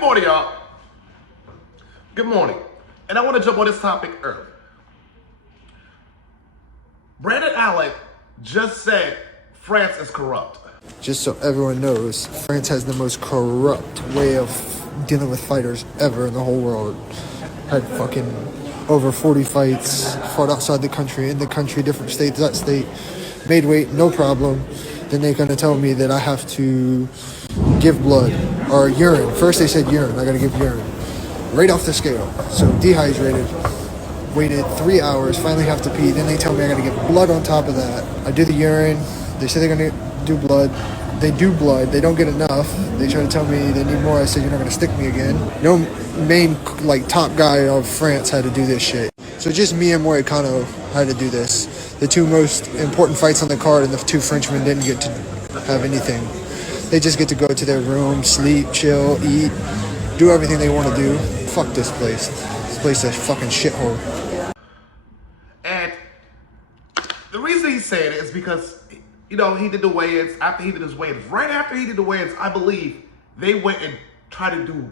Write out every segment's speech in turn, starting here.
Good morning, y'all. Good morning. And I want to jump on this topic early. Brandon Allen just said France is corrupt. Just so everyone knows, France has the most corrupt way of dealing with fighters ever in the whole world. Had fucking over 40 fights, fought outside the country, in the country, different states, that state, made weight, no problem. Then they're gonna tell me that I have to give blood or urine. First they said urine, I gotta give urine. Right off the scale. So dehydrated, waited 3 hours, finally have to pee. Then they tell me I gotta get blood on top of that. I do the urine, they say they're gonna do blood. They do blood, they don't get enough. They try to tell me they need more. I said, you're not gonna stick me again. No main, top guy of France had to do this shit. So just me and Moicano had to do this. The two most important fights on the card, and the two Frenchmen didn't get to have anything. They just get to go to their room, sleep, chill, eat, do everything they want to do. Fuck this place. This place is a fucking shithole. And the reason he's saying it is because, he did the weigh-ins. After he did his weigh-ins, right after he did the weigh-ins, I believe they went and tried to do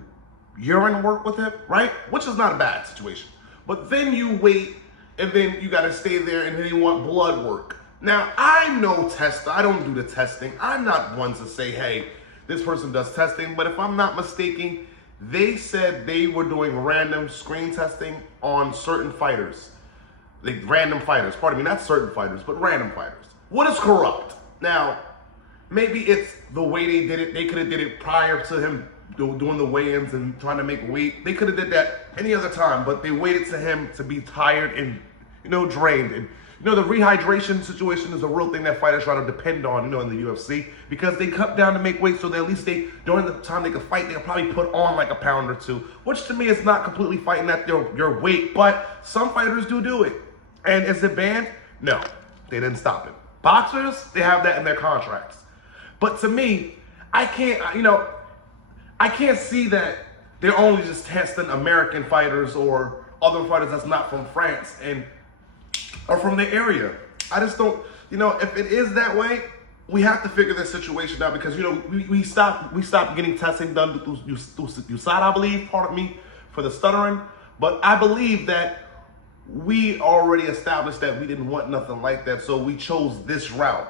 urine work with him, right? Which is not a bad situation. But then you wait, and then you got to stay there, and then you want blood work. Now, I'm no tester. I don't do the testing. I'm not one to say, hey, this person does testing. But if I'm not mistaken, they said they were doing random screen testing on certain fighters. Like random fighters. Pardon me, not certain fighters, but random fighters. What is corrupt? Now, maybe it's the way they did it. They could have did it prior to him doing the weigh-ins and trying to make weight. They could have did that any other time, but they waited to him to be tired and, drained. And, the rehydration situation is a real thing that fighters try to depend on, in the UFC, because they cut down to make weight so that at least during the time they can fight, they'll probably put on like a pound or two, which to me is not completely fighting at your weight, but some fighters do it. And is it banned? No, they didn't stop it. Boxers, they have that in their contracts. But to me, I can't see that they're only just testing American fighters or other fighters that's not from France or from the area. I just don't, if it is that way, we have to figure this situation out because, we stopped getting testing done through USADA, I believe, pardon me for the stuttering, but I believe that we already established that we didn't want nothing like that, so we chose this route.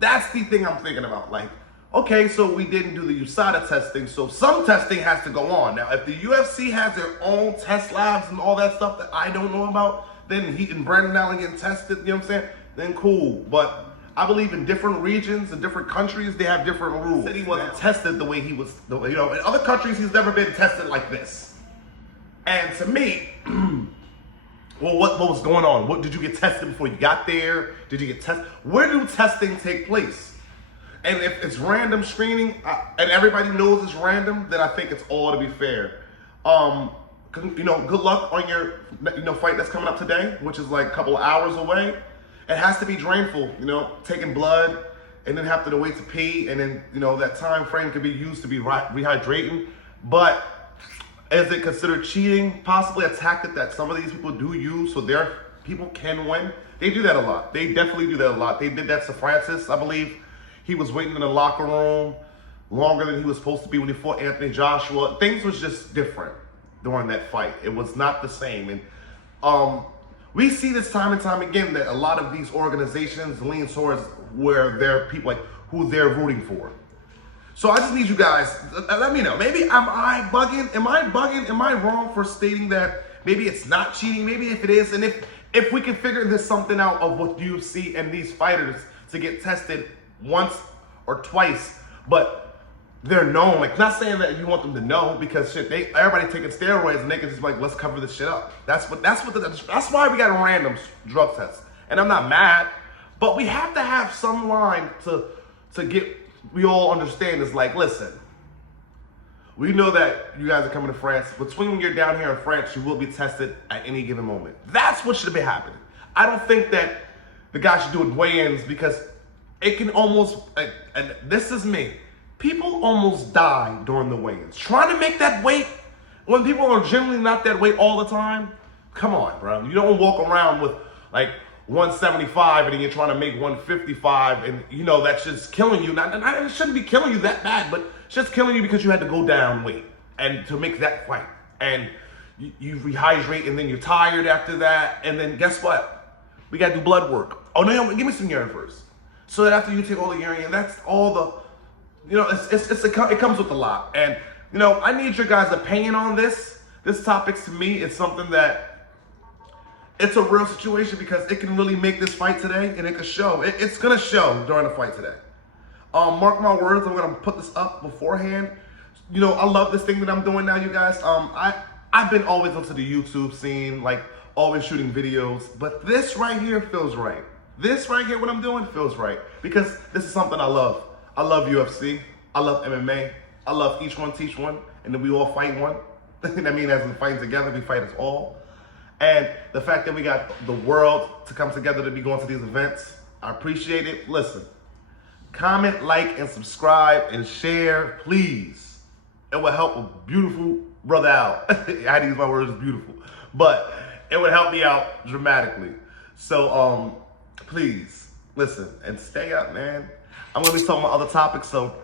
That's the thing I'm thinking about. Like, okay, so we didn't do the USADA testing, so some testing has to go on. Now, if the UFC has their own test labs and all that stuff that I don't know about, then he and Brandon Allen getting tested, then cool. But I believe in different regions and different countries, they have different rules. He said he wasn't tested the way he was, in other countries, he's never been tested like this. And to me, well, what was going on? What did you get tested before you got there? Did you get tested? Where do testing take place? And if it's random screening, and everybody knows it's random, then I think it's all to be fair. Good luck on your fight that's coming up today, which is like a couple of hours away. It has to be drainful, taking blood, and then have to wait to pee, and then that time frame could be used to be rehydrating. But is it considered cheating? Possibly a tactic that some of these people do use so their people can win. They do that a lot. They definitely do that a lot. They did that to Francis, I believe. He was waiting in the locker room longer than he was supposed to be when he fought Anthony Joshua. Things was just different during that fight. It was not the same. And we see this time and time again that a lot of these organizations lean towards where their people, like who they're rooting for. So I just need you guys, let me know. Maybe am I bugging? Am I wrong for stating that maybe it's not cheating? Maybe if it is, and if we can figure this something out of what UFC and these fighters to get tested once or twice, but they're known. Like, not saying that you want them to know, because everybody taking steroids and they can just be like, let's cover this shit up. That's why we got a random drug test. And I'm not mad, but we have to have some line to get. We all understand is like, listen, we know that you guys are coming to France. Between when you're down here in France, you will be tested at any given moment. That's what should be happening. I don't think that the guy should do it weigh-ins, because it can almost, and this is me, people almost die during the weigh-ins. Trying to make that weight when people are generally not that weight all the time. Come on, bro. You don't walk around with like 175 and then you're trying to make 155, and that's just killing you. It shouldn't be killing you that bad, but it's just killing you because you had to go down weight. and to make that fight. And you rehydrate, and then you're tired after that. And then guess what? We gotta do blood work. Oh no, give me some urine first. So that after you take all the urine, and that's all the, it comes with a lot. And I need your guys' opinion on this. This topic to me is something that it's a real situation because it can really make this fight today, and it could show. It's gonna show during the fight today. Mark my words, I'm gonna put this up beforehand. I love this thing that I'm doing now, you guys. I've been always into the YouTube scene, like always shooting videos, but this right here feels right. This right here, what I'm doing, feels right because this is something I love. I love UFC. I love MMA. I love each one teach one, and then we all fight one. I mean, as we're fighting together, we fight us all. And the fact that we got the world to come together to be going to these events, I appreciate it. Listen, comment, like, and subscribe, and share, please. It will help a beautiful brother out. I had to use my words, beautiful. But it would help me out dramatically. So, please, listen, and stay up, man. I'm going to be talking about other topics, so